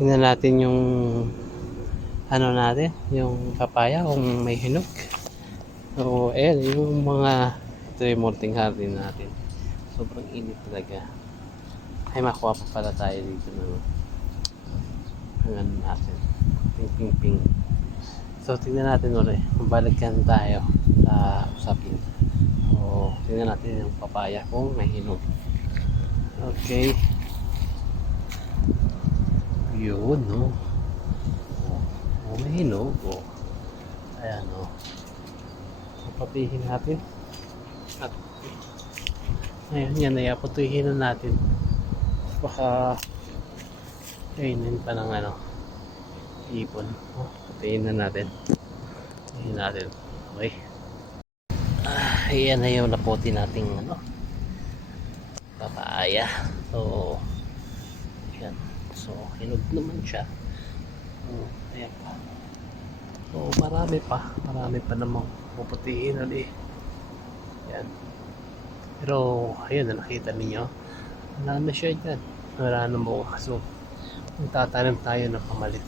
Tingnan natin yung ano natin, yung papaya kung may hinog. So, ayan, yung mga ito yung molting hardin natin. Sobrang init talaga. Ay, makuha pa pala tayo dito ng ano natin. Ping, ping, ping. So, tingnan natin ulit. Balikan tayo sa usapin. So, tingnan natin yung papaya kung may hinog. Okay. Yun, no? Oh, may hinog, oh. Ayan, oh. Papatihin natin. At, ayun, yan, ayaputuhin na natin. Baka, kainin pa ng ano, ipon. Oh, patayin na natin. Patayin natin. Okay. Ayan na yung naputi nating ano, papaya. So, yan. So, hinog naman siya. Ayan pa. So, marami pa namang puputiin ulit. Yan. Pero, ayun na nakita ninyo. Wala na siya dyan. Wala na mo. So, magtatanim tayo ng pamalit.